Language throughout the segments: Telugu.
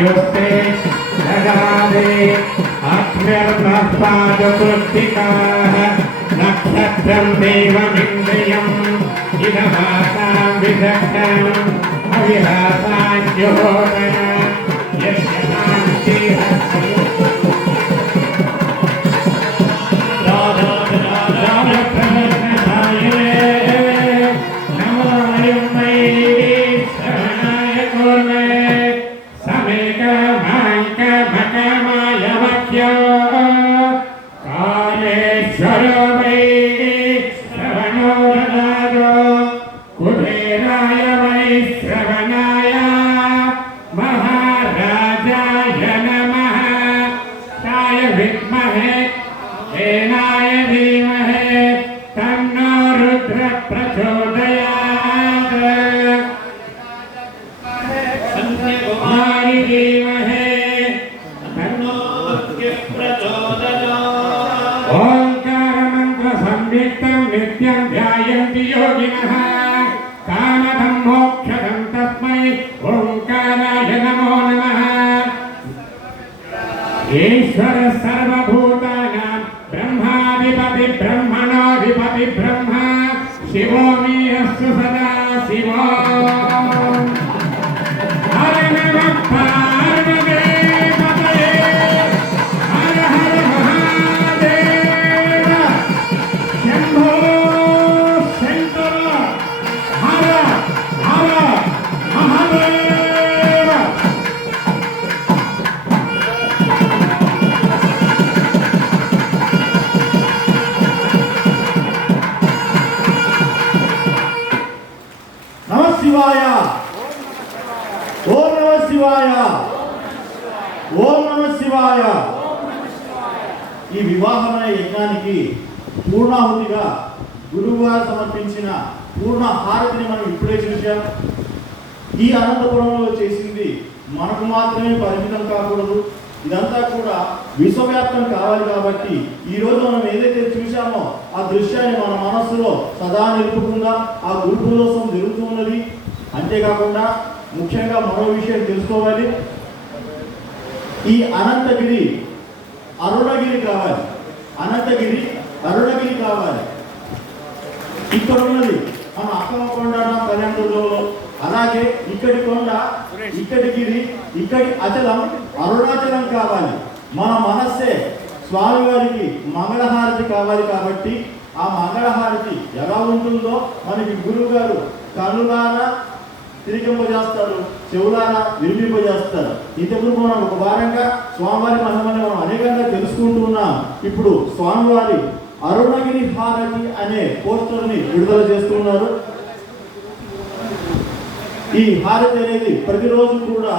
యుక్తే దదాదే అభ్యర్మపాదవృత్తికా నక్షత్రం దేవమింద్రియం ఇదమాసాం విదక్షణం అవిహాసాం యోగయా Pranayama. Shut up. శివాయ. ఓం నమ శివాయ. ఓం నమ శివాయ. ఈ వివాహమైన యజ్ఞానికి పూర్ణాహుతిగా గురువుగారు సమర్పించిన పూర్ణ హారతిని మనం ఇప్పుడే చూశాం. ఈ అనంతపురంలో చేసింది మనకు మాత్రమే పరిమితం కాకూడదు. ఇదంతా కూడా విశ్వవ్యాప్తం కావాలి కాబట్టి ఈ రోజు మనం ఏదైతే చూశామో ఆ దృశ్యాన్ని మన మనస్సులో సదా నిలుపుకుండా ఆ గురుకులోసం జరుగుతూ ఉన్నది. అంతేకాకుండా ముఖ్యంగా మరో విషయం తెలుసుకోవాలి. ఈ అనంతగిరి అరుణగిరి కావాలి. అనంతగిరి అరుణగిరి కావాలి. ఇక్కడ ఉన్నది మన అక్కమ్మ కొండ కావాలంటే ఇక్కడి కొండ ఇక్కడి గిరి ఇక్కడి అచలం అరుణాచలం కావాలి. మన మనస్సే స్వామివారికి మంగళహారతి కావాలి కాబట్టి ఆ మంగళహారతి ఎలా ఉంటుందో మనకి గురువు గారు కనులారా తిరిగింపజేస్తారు చెవులారా వినిపింపజేస్తారు. ఇంతకుముందు మనం ఒక వారంగా స్వామివారి మహిమని మనం అనేకంగా తెలుసుకుంటూ ఉన్నాం. ఇప్పుడు స్వామివారి అరుణగిరి హారతి అనే పోస్టర్ని విడుదల చేస్తున్నారు ఈ హారతి అనేది ప్రతిరోజు కూడా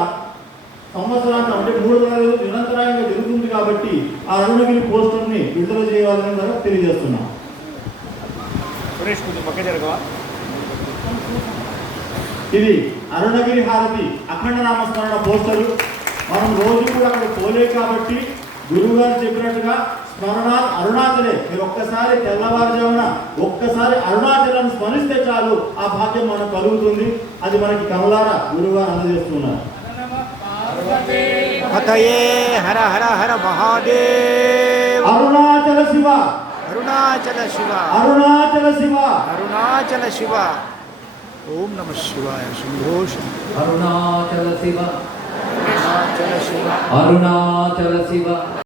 సంవత్సరాంతం అంటే మూడు నెలలు నిరంతరాయంగా జరుగుతుంది కాబట్టి ఆ అరుణగిరి పోస్టర్ని విడుదల చేయాలని కూడా తెలియజేస్తున్నాం. ఇది అరుణగిరి హారతి అఖండ నామస్మరణ పోస్టరు. మనం రోజు కూడా అక్కడ పోలే కాబట్టి గురువు గారు చెప్పినట్టుగా స్మరణ అరుణాచలే. మీరు ఒక్కసారి తెల్లవారుజామున ఒక్కసారి అరుణాచలను స్మరిస్తే చాలు. ఆ భాగ్యం మనకు కలుగుతుంది. అది మనకి కమలారా గురువు గారు అందజేస్తున్నారు హర హర హర మహాదేవ్. అరుణాచల శివ. అరుణాచల శివ. అరుణాచల శివ. అరుణాచల శివ. ఓం నమ శివాయ శంభోష అరుణాచల శివ. అరుణాచల శివ. అరుణాచల శివ.